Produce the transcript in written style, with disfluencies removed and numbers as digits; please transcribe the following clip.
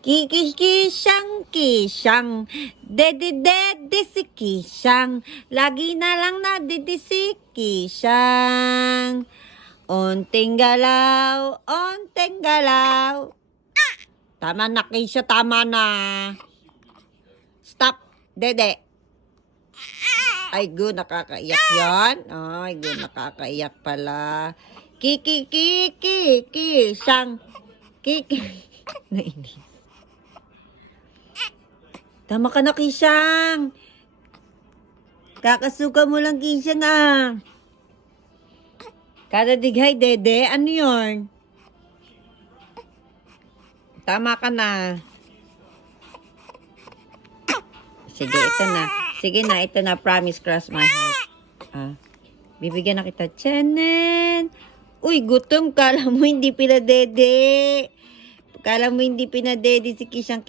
Kikisang kisang, dede si kisang, lagi na lang nadidi si kisang. Onting galaw, onting galaw. Tama na kisya, tama na. Stop, dede. Ay, good, nakakaiyak yan. Ay, good, nakakaiyak pala. Kisang. Nainis. Tama ka na, Kisang. Kakasuka mo lang, Kisang, ah. Kada dighay, dede. Ano yun? Tama ka na. Sige, ito na. Sige na, ito na. Promise, cross my heart. Ah, bibigyan na kita. Tiyanan. Uy, gutom. Kala mo hindi pinadede. Kala mo hindi pinadede si Kisang.